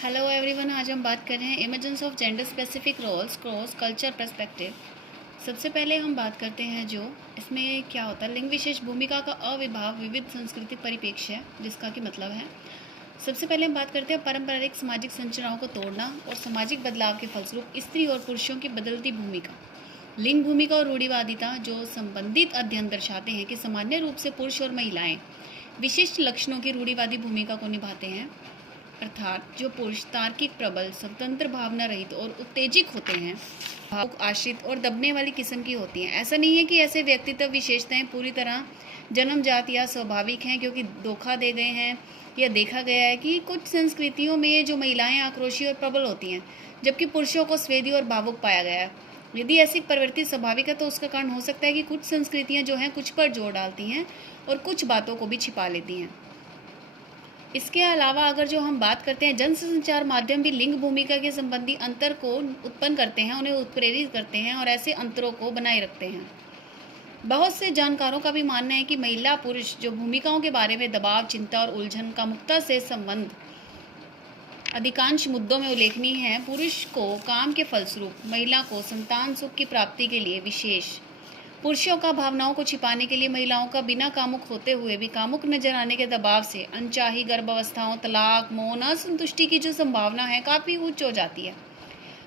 Hello everyone, आज हम बात कर रहे हैं emergence of gender specific roles cross culture perspective. सबसे पहले हम बात करते हैं जो इसमें क्या होता है, लिंग विशेष भूमिका का अविभाव विविध सांस्कृतिक परिप्रेक्ष्य, जिसका कि मतलब है सबसे पहले हम बात करते हैं पारंपरिक सामाजिक संरचनाओं को तोड़ना और सामाजिक बदलाव के फलस्वरूप स्त्री और पुरुषों की बदलती भूमिका। लिंग भूमिका और रूढ़िवादिता जो संबंधित अध्ययन दर्शाते हैं कि सामान्य रूप से पुरुष और महिलाएं विशिष्ट लक्षणों की रूढ़िवादी भूमिका को निभाते हैं, अर्थात जो पुरुष तार्किक, प्रबल, स्वतंत्र, भावना रहित और उत्तेजित होते हैं, भावुक, आश्रित और दबने वाली किस्म की होती हैं। ऐसा नहीं है कि ऐसे व्यक्तित्व विशेषताएं पूरी तरह जन्मजात या स्वाभाविक हैं, क्योंकि धोखा दे गए हैं या देखा गया है कि कुछ संस्कृतियों में जो महिलाएं आक्रोशी और प्रबल होती हैं, जबकि पुरुषों को स्वेदी और भावुक पाया गया है। यदि ऐसी प्रवृत्ति स्वाभाविक है तो उसका कारण हो सकता है कि कुछ संस्कृतियां जो हैं कुछ पर जोर डालती हैं और कुछ बातों को भी छिपा लेती हैं। इसके अलावा अगर जो हम बात करते हैं, जन संचार माध्यम भी लिंग भूमिका के संबंधी अंतर को उत्पन्न करते हैं, उन्हें उत्प्रेरित करते हैं और ऐसे अंतरों को बनाए रखते हैं। बहुत से जानकारों का भी मानना है कि महिला पुरुष जो भूमिकाओं के बारे में दबाव, चिंता और उलझन का मुक्ता से संबंध अधिकांश मुद्दों में उल्लेखनीय है। पुरुष को काम के फलस्वरूप महिला को संतान सुख की प्राप्ति के लिए विशेष, पुरुषों का भावनाओं को छिपाने के लिए महिलाओं का बिना कामुक होते हुए भी कामुक नजर आने के दबाव से अनचाही गर्भावस्थाओं, तलाक, मौन, असंतुष्टि की जो संभावना है काफ़ी उच्च हो जाती है।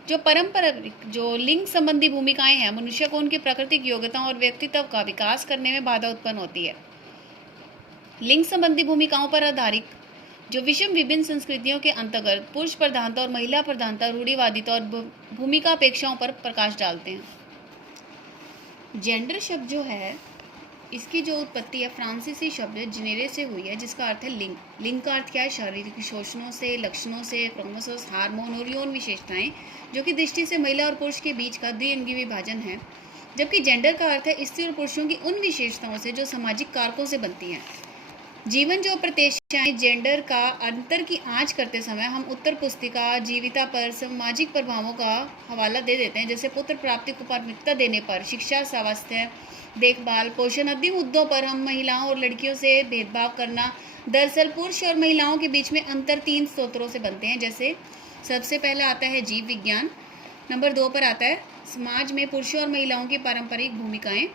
जो पारंपरिक जो लिंग संबंधी भूमिकाएं हैं, मनुष्य को उनकी प्राकृतिक योग्यताओं और व्यक्तित्व का विकास करने में बाधा उत्पन्न होती है। लिंग संबंधी भूमिकाओं पर आधारित जो विषम विभिन्न संस्कृतियों के अंतर्गत पुरुष प्रधानता और महिला प्रधानता, रूढ़िवादिता और भूमिका अपेक्षाओं पर प्रकाश डालते हैं। जेंडर शब्द जो है, इसकी जो उत्पत्ति है फ्रांसीसी शब्द जिनेरे से हुई है, जिसका अर्थ है लिंग। लिंग का अर्थ क्या है? शारीरिक शोषणों से, लक्षणों से, क्रोमोसोम्स, हार्मोन और यौन विशेषताएं, जो कि दृष्टि से महिला और पुरुष के बीच का द्विअंगी विभाजन है। जबकि जेंडर का अर्थ है स्त्री और पुरुषों की उन विशेषताओं से जो सामाजिक कारकों से बनती हैं। जीवन जो प्रत्याशाएं जेंडर का अंतर की आंच करते समय हम उत्तर पुस्तिका जीविता पर सामाजिक प्रभावों का हवाला दे देते हैं, जैसे पुत्र प्राप्ति को प्राथमिकता देने पर, शिक्षा, स्वास्थ्य देखभाल, पोषण आदि मुद्दों पर हम महिलाओं और लड़कियों से भेदभाव करना। दरअसल पुरुष और महिलाओं के बीच में अंतर 3 स्रोतों से बनते हैं, जैसे सबसे पहला आता है जीव विज्ञान, नंबर 2 पर आता है समाज में पुरुषों और महिलाओं की पारंपरिक भूमिकाएं,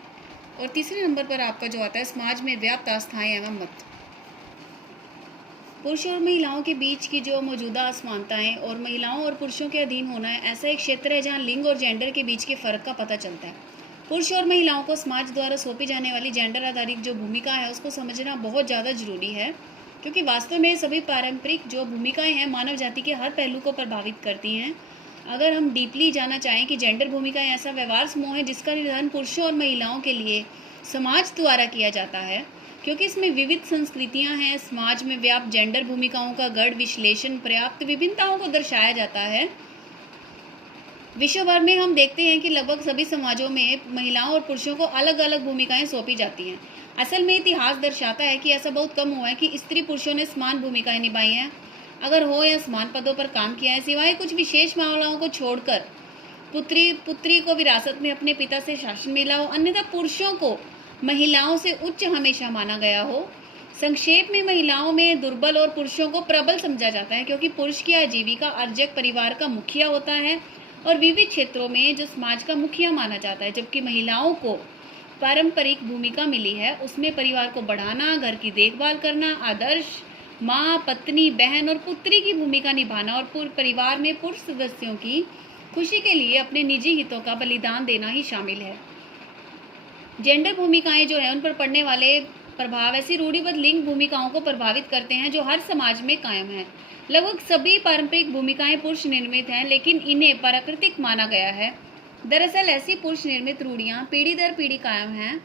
और तीसरे नंबर पर आपका जो आता है समाज में व्याप्त आस्थाएं एवं मत। पुरुषों और महिलाओं के बीच की जो मौजूदा असमानताएं और महिलाओं और पुरुषों के अधीन होना है, ऐसा एक क्षेत्र है जहां लिंग और जेंडर के बीच के फर्क का पता चलता है। पुरुष और महिलाओं को समाज द्वारा सौंपी जाने वाली जेंडर आधारित जो भूमिका है उसको समझना बहुत ज़्यादा जरूरी है, क्योंकि वास्तव में सभी पारंपरिक जो भूमिकाएं हैं मानव जाति के हर पहलू को प्रभावित करती हैं। अगर हम डीपली जानना चाहें कि जेंडर भूमिकाएं ऐसा व्यवहार समूह है जिसका निर्धारण पुरुषों और महिलाओं के लिए समाज द्वारा किया जाता है, क्योंकि इसमें विविध संस्कृतियां हैं। समाज में व्याप्त जेंडर भूमिकाओं का गढ़ विश्लेषण पर्याप्त विभिन्नताओं को दर्शाया जाता है। विश्व भर में हम देखते हैं कि लगभग सभी समाजों में महिलाओं और पुरुषों को अलग अलग भूमिकाएं सौंपी जाती हैं। असल में इतिहास दर्शाता है कि ऐसा बहुत कम हुआ है कि स्त्री पुरुषों ने समान भूमिकाएं निभाई हैं, अगर हो या समान पदों पर काम किया है, सिवाय कुछ विशेष मामलों को छोड़कर। पुत्री को विरासत में अपने पिता से शासन मिला हो, अन्यथा पुरुषों को महिलाओं से उच्च हमेशा माना गया हो। संक्षेप में महिलाओं में दुर्बल और पुरुषों को प्रबल समझा जाता है, क्योंकि पुरुष की आजीविका अर्जक परिवार का मुखिया होता है और विविध क्षेत्रों में जो समाज का मुखिया माना जाता है, जबकि महिलाओं को पारंपरिक भूमिका मिली है उसमें परिवार को बढ़ाना, घर की देखभाल करना, आदर्श माँ, पत्नी, बहन और पुत्री की भूमिका निभाना और पूरे परिवार में पुरुष सदस्यों की खुशी के लिए अपने निजी हितों का बलिदान देना ही शामिल है। जेंडर भूमिकाएं जो है उन पर पड़ने वाले प्रभाव ऐसी रूढ़िबद्ध लिंग भूमिकाओं को प्रभावित करते हैं जो हर समाज में कायम है। लगभग सभी पारंपरिक भूमिकाएं पुरुष निर्मित हैं, लेकिन इन्हें प्राकृतिक माना गया है। दरअसल ऐसी पुरुष निर्मित रूढ़ियां पीढ़ी दर पीढ़ी कायम हैं,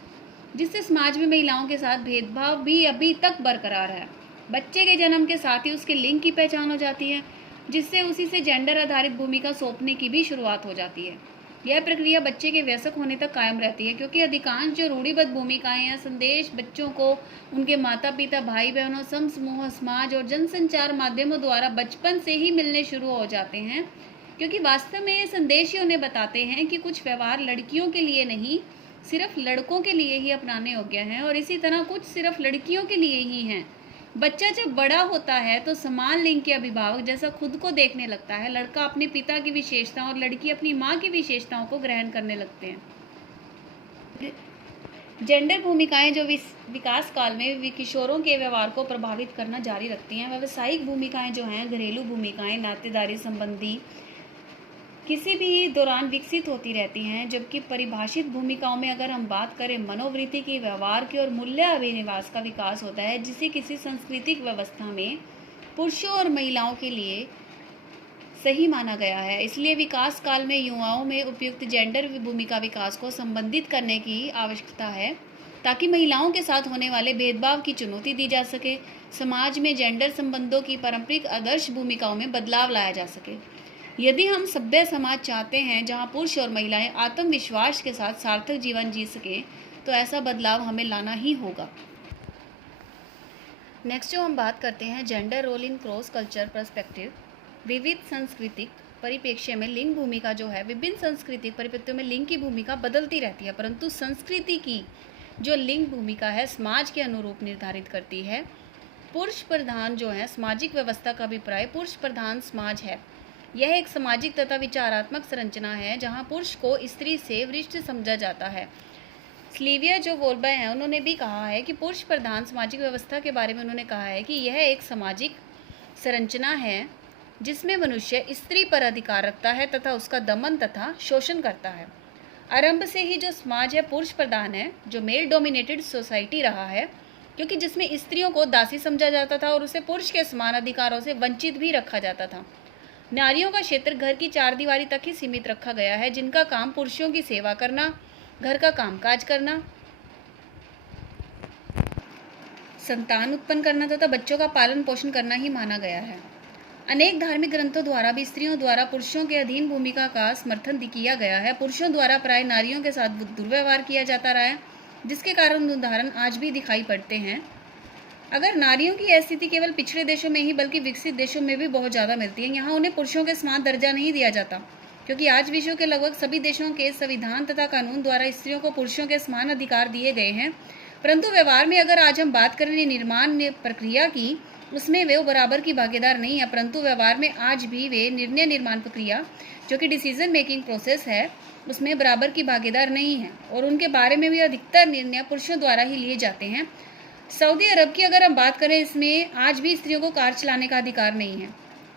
जिससे समाज में महिलाओं के साथ भेदभाव भी अभी तक बरकरार है। बच्चे के जन्म के साथ ही उसके लिंग की पहचान हो जाती है, जिससे उसी से जेंडर आधारित भूमिका सौंपने की भी शुरुआत हो जाती है। यह प्रक्रिया बच्चे के वयस्क होने तक कायम रहती है, क्योंकि अधिकांश जो रूढ़िबद्ध भूमिकाएं या संदेश बच्चों को उनके माता पिता, भाई बहनों, संघ समूह, समाज और जनसंचार माध्यमों द्वारा बचपन से ही मिलने शुरू हो जाते हैं। क्योंकि वास्तव में ये संदेश ही उन्हें बताते हैं कि कुछ व्यवहार लड़कियों के लिए नहीं, सिर्फ लड़कों के लिए ही अपनाने योग्य हैं, और इसी तरह कुछ सिर्फ लड़कियों के लिए ही हैं। बच्चा जब बड़ा होता है तो समान लिंग के अभिभावक जैसा खुद को देखने लगता है। लड़का अपने पिता की विशेषताओं और लड़की अपनी माँ की विशेषताओं को ग्रहण करने लगते हैं। जेंडर भूमिकाएं जो विकास काल में किशोरों के व्यवहार को प्रभावित करना जारी रखती हैं। व्यावसायिक भूमिकाएं जो हैं, घरेलू भूमिकाएं, नातेदारी संबंधी किसी भी दौरान विकसित होती रहती हैं। जबकि परिभाषित भूमिकाओं में अगर हम बात करें, मनोवृत्ति की, व्यवहार की और मूल्य अभिनिवास का विकास होता है, जिसे किसी सांस्कृतिक व्यवस्था में पुरुषों और महिलाओं के लिए सही माना गया है। इसलिए विकास काल में युवाओं में उपयुक्त जेंडर भूमिका विकास को संबंधित करने की आवश्यकता है, ताकि महिलाओं के साथ होने वाले भेदभाव की चुनौती दी जा सके, समाज में जेंडर संबंधों की पारंपरिक आदर्श भूमिकाओं में बदलाव लाया जा सके। यदि हम सभ्य समाज चाहते हैं जहां पुरुष और महिलाएं आत्मविश्वास के साथ सार्थक जीवन जी सके, तो ऐसा बदलाव हमें लाना ही होगा। नेक्स्ट जो हम बात करते हैं, gender role in cross culture perspective. विविध सांस्कृतिक परिप्रेक्ष्य में लिंग भूमिका जो है, विभिन्न सांस्कृतिक परिप्रेक्ष्यों में लिंग की भूमिका बदलती रहती है, परंतु संस्कृति की जो लिंग भूमिका है समाज के अनुरूप निर्धारित करती है। पुरुष प्रधान जो है सामाजिक व्यवस्था का अभिप्राय पुरुष प्रधान समाज है। यह एक सामाजिक तथा विचारात्मक संरचना है जहां पुरुष को स्त्री से वरिष्ठ समझा जाता है। स्लीविया जो वोल्बा हैं, उन्होंने भी कहा है कि पुरुष प्रधान सामाजिक व्यवस्था के बारे में उन्होंने कहा है कि यह एक सामाजिक संरचना है जिसमें मनुष्य स्त्री पर अधिकार रखता है तथा उसका दमन तथा शोषण करता है। आरंभ से ही जो समाज है पुरुष प्रधान है, जो मेल डोमिनेटेड सोसाइटी रहा है, क्योंकि जिसमें स्त्रियों को दासी समझा जाता था और उसे पुरुष के समान अधिकारों से वंचित भी रखा जाता था। नारियों का क्षेत्र घर की चार दीवारी तक ही सीमित रखा गया है, जिनका काम पुरुषों की सेवा करना, घर का कामकाज करना, संतान उत्पन्न करना तथा बच्चों का पालन पोषण करना ही माना गया है। अनेक धार्मिक ग्रंथों द्वारा भी स्त्रियों द्वारा पुरुषों के अधीन भूमिका का समर्थन किया गया है। पुरुषों द्वारा प्राय नारियों के साथ दुर्व्यवहार किया जाता रहा है, जिसके कारण उदाहरण आज भी दिखाई पड़ते हैं। अगर नारियों की यह स्थिति केवल पिछड़े देशों में ही बल्कि विकसित देशों में भी बहुत ज़्यादा मिलती है। यहाँ उन्हें पुरुषों के समान दर्जा नहीं दिया जाता, क्योंकि आज विश्व के लगभग सभी देशों के संविधान तथा कानून द्वारा स्त्रियों को पुरुषों के समान अधिकार दिए गए हैं। परंतु व्यवहार में अगर आज हम बात करें निर्माण प्रक्रिया की, उसमें वे बराबर की भागीदार नहीं है। परंतु व्यवहार में आज भी वे निर्णय निर्माण प्रक्रिया, जो कि डिसीजन मेकिंग प्रोसेस है, उसमें बराबर की भागीदार नहीं है और उनके बारे में भी अधिकतर निर्णय पुरुषों द्वारा ही लिए जाते हैं। सऊदी अरब की अगर हम बात करें, इसमें आज भी स्त्रियों को कार चलाने का अधिकार नहीं है।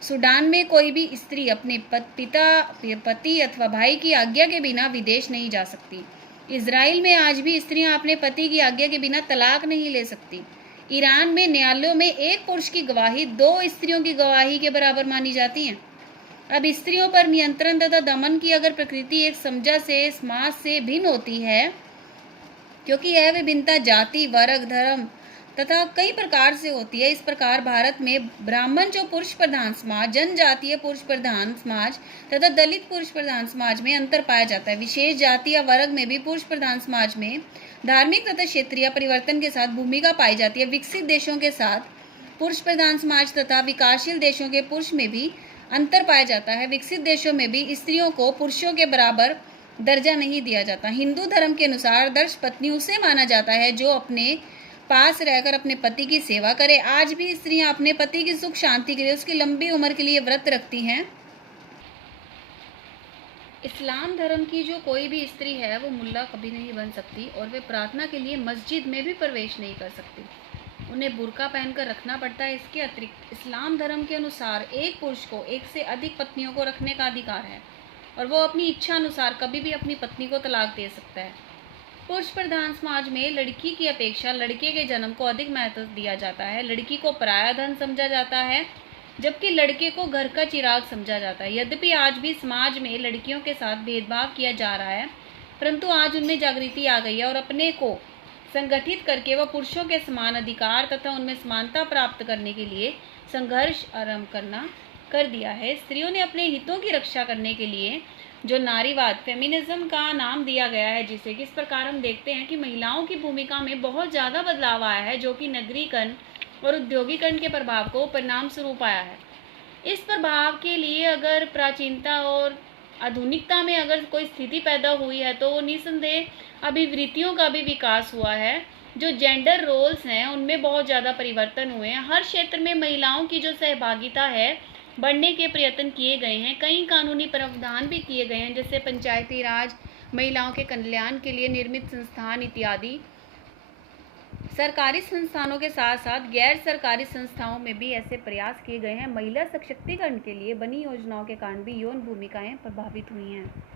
सूडान में कोई भी स्त्री अपने पति अथवा भाई की आज्ञा के बिना विदेश नहीं जा सकती। इजराइल में आज भी स्त्रियां अपने पति की आज्ञा के बिना तलाक नहीं ले सकती। ईरान में न्यायालयों में एक पुरुष की गवाही 2 स्त्रियों की गवाही के बराबर मानी जाती है। अब स्त्रियों पर नियंत्रण तथा दमन की अगर प्रकृति एक समझा से, समाज से भिन्न होती है, क्योंकि यह विभिन्नता जाति, वर्ग, धर्म तथा कई प्रकार से होती है। इस प्रकार भारत में ब्राह्मण जो पुरुष प्रधान समाज, जनजातीय पुरुष प्रधान समाज तथा दलित पुरुष प्रधान समाज में अंतर पाया जाता है। विशेष जाति या वर्ग में भी पुरुष प्रधान समाज में धार्मिक तथा क्षेत्रीय परिवर्तन के साथ भूमिका पाई जाती है। विकसित देशों के साथ पुरुष प्रधान समाज तथा विकासशील देशों के पुरुष में भी अंतर पाया जाता है। विकसित देशों में भी स्त्रियों को पुरुषों के बराबर दर्जा नहीं दिया जाता। हिंदू धर्म के अनुसार आदर्श पत्नी उसे माना जाता है जो अपने पास रहकर अपने पति की सेवा करे। आज भी स्त्रियां अपने पति की सुख शांति के लिए, उसकी लंबी उम्र के लिए व्रत रखती हैं। इस्लाम धर्म की जो कोई भी स्त्री है वो मुल्ला कभी नहीं बन सकती और वे प्रार्थना के लिए मस्जिद में भी प्रवेश नहीं कर सकती। उन्हें बुर्का पहनकर रखना पड़ता है। इसके अतिरिक्त इस्लाम धर्म के अनुसार एक पुरुष को एक से अधिक पत्नियों को रखने का अधिकार है और वो अपनी इच्छा अनुसार कभी भी अपनी पत्नी को तलाक दे सकता है। पुरुष प्रधान समाज में लड़की की अपेक्षा लड़के के जन्म को अधिक महत्व दिया जाता है। लड़की को पराया धन समझा जाता है, जबकि लड़के को घर का चिराग समझा जाता है। यद्यपि आज भी समाज में लड़कियों के साथ भेदभाव किया जा रहा है, परंतु आज उनमें जागृति आ गई है और अपने को संगठित करके वह पुरुषों के समान अधिकार तथा उनमें समानता प्राप्त करने के लिए संघर्ष आरंभ कर दिया है। स्त्रियों ने अपने हितों की रक्षा करने के लिए जो नारीवाद, फेमिनिज्म का नाम दिया गया है, जिसे किस प्रकार हम देखते हैं कि महिलाओं की भूमिका में बहुत ज़्यादा बदलाव आया है, जो कि नगरीकरण और औद्योगिकरण के प्रभाव को परिणाम स्वरूप आया है। इस प्रभाव के लिए अगर प्राचीनता और आधुनिकता में अगर कोई स्थिति पैदा हुई है तो निसंदेह अभिवृत्तियों का भी विकास हुआ है। जो जेंडर रोल्स हैं उनमें बहुत ज़्यादा परिवर्तन हुए हैं। हर क्षेत्र में महिलाओं की जो सहभागिता है बढ़ने के प्रयत्न किए गए हैं। कई कानूनी प्रावधान भी किए गए हैं, जैसे पंचायती राज, महिलाओं के कल्याण के लिए निर्मित संस्थान इत्यादि। सरकारी संस्थानों के साथ साथ गैर सरकारी संस्थाओं में भी ऐसे प्रयास किए गए हैं। महिला सशक्तिकरण के लिए बनी योजनाओं के कारण भी यौन भूमिकाएं प्रभावित हुई हैं।